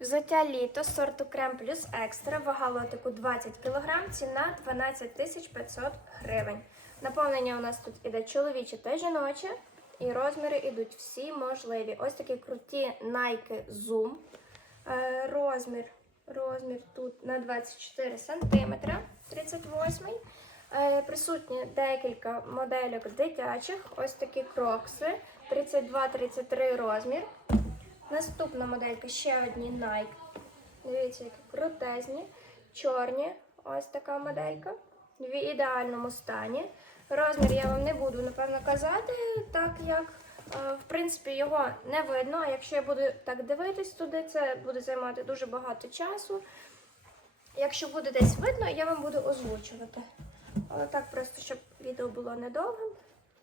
Взуття літо сорту крем плюс екстра, вага лотику 20 кг, ціна 12 500 гривень. Наповнення у нас тут іде чоловіче та жіноче, і розміри йдуть всі можливі. Ось такі круті Nike Zoom. Е, Розмір, розмір тут на 24 см, 38 Е, Присутні декілька модельок дитячих. Ось такі крокси, 32-33 розмір. Наступна моделька ще одні Nike. Дивіться, які крутезні, чорні. Ось така моделька. В ідеальному стані. Розмір я вам не буду, напевно, казати, так як, е, в принципі, його не видно. А якщо я буду так дивитись туди, це буде займати дуже багато часу. Якщо буде десь видно, я вам буду озвучувати. Але так просто, щоб відео було недовгим,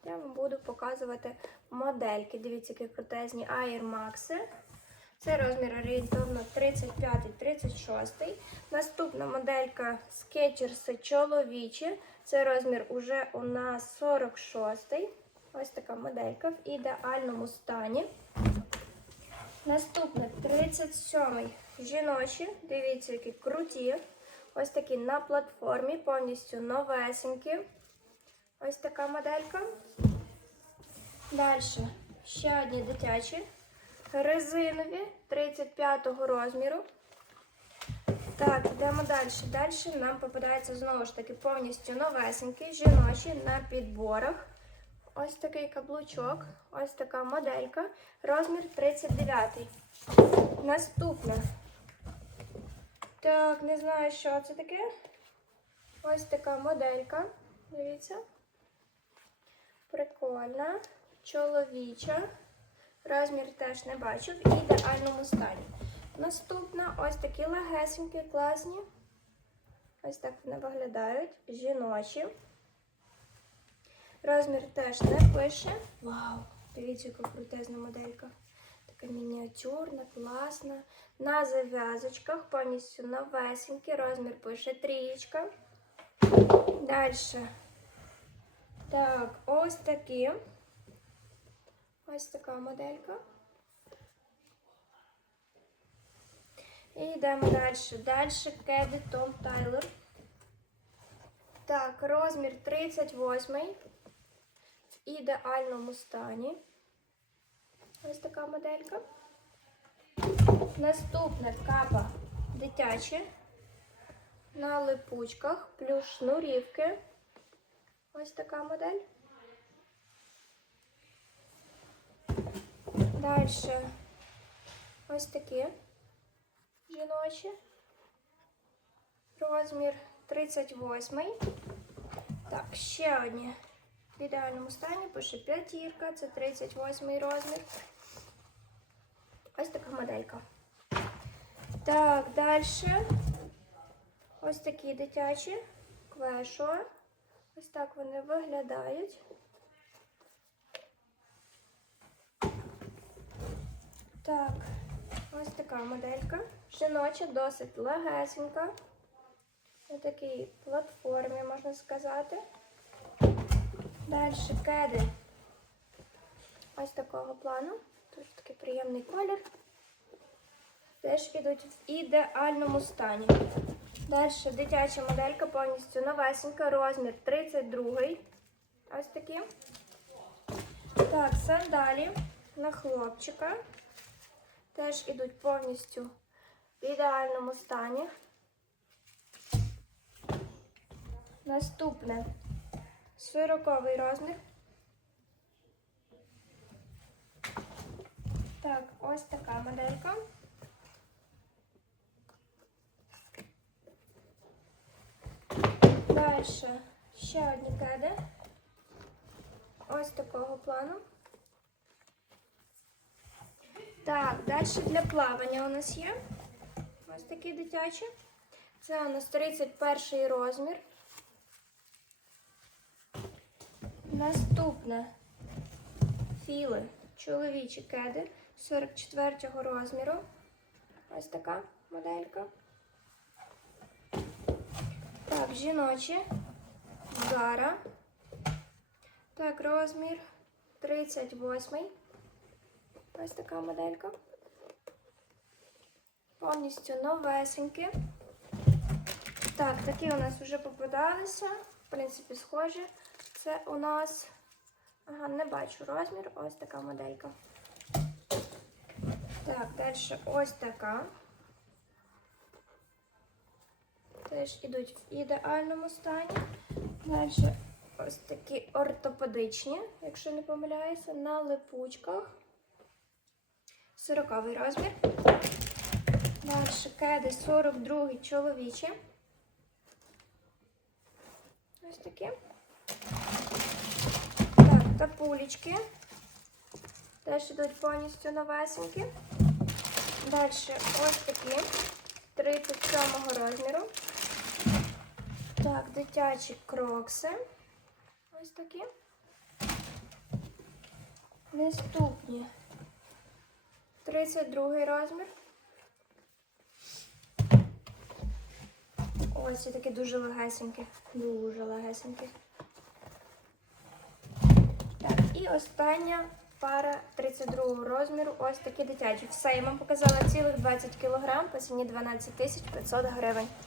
я вам буду показувати модельки. Дивіться, які крутезні Air Max. Це розмір орієнтовно 35-36. Наступна моделька Skechers чоловічі. Це розмір уже у нас 46. Ось така моделька в ідеальному стані. Наступне 37 жіночі. Дивіться, які круті. Ось такі на платформі, повністю новесенькі. Ось така моделька. Далі ще одні дитячі. Резинові 35-го розміру. Так, йдемо далі. Далі нам попадається знову ж таки повністю новесенькі, жіночі на підборах. Ось такий каблучок, ось така моделька. Розмір 39. Наступна. Так, не знаю, що це таке. Ось така моделька. Дивіться. Прикольна. Чоловіча. Розмір теж не бачу в ідеальному стані. Наступна ось такі легесенькі, класні. Ось так вони виглядають. Жіночі. Розмір теж не пише. Вау! Дивіться, яка крутезна моделька. Така мініатюрна, класна. На зав'язочках повністю новесенький. Розмір пише трієчка. Далі. Так, ось такі. Ось така моделька. І йдемо далі. Далі Кеди Том Тайлер. Так, розмір 38 в ідеальному стані. Ось така моделька. Наступна капа дитяча. На липучках, плюс шнурівки. Ось така модель. Далі ось такі жіночі. Розмір 38. Так, ще одні в ідеальному стані. Пише п'ятірка, це 38 розмір. Ось така моделька. Так, далі. Ось такі дитячі квешо. Ось так вони виглядають. Так, ось така моделька. Жіноча, досить легесенька. На такій платформі, можна сказати. Далі кеди. Ось такого плану. Дуже такий приємний колір. Теж ідуть в ідеальному стані. Далі дитяча моделька повністю новесенька, розмір 32. Ось такі. Так, сандалі на хлопчика. Теж ідуть повністю в ідеальному стані. Наступне 40 розмір. Так, ось така моделька. Далі ще одні кеди. Ось такого плану. Так, далі для плавання у нас є. Ось такі дитячі. Це у нас 31 розмір. Наступне філи чоловічі кеди 44 розміру. Ось така моделька. Так, жіночі. Зара. Так, розмір 38. Ось така моделька. Повністю новесенькі. Так, такі у нас вже попадалися. В принципі, схожі. Це у нас. Ага, не бачу розмір. Ось така моделька. Так, далі ось така. Теж ідуть в ідеальному стані. Далі ось такі ортопедичні, якщо не помиляюся, на липучках. 40 розмір. Далі кеди 42 чоловічі. Ось такі. Так, тапулечки. Теж йдуть повністю новесенькі. Далі ось такі 37 розміру. Так, дитячі крокси. Ось такі. Наступні 32 розмір. Ось ці такі дуже легесенькі. Дуже легесенькі. Так, і остання пара 32 розміру. Ось такі дитячі. Все, я вам показала цілих 20 кг по ціні 12 500 гривень.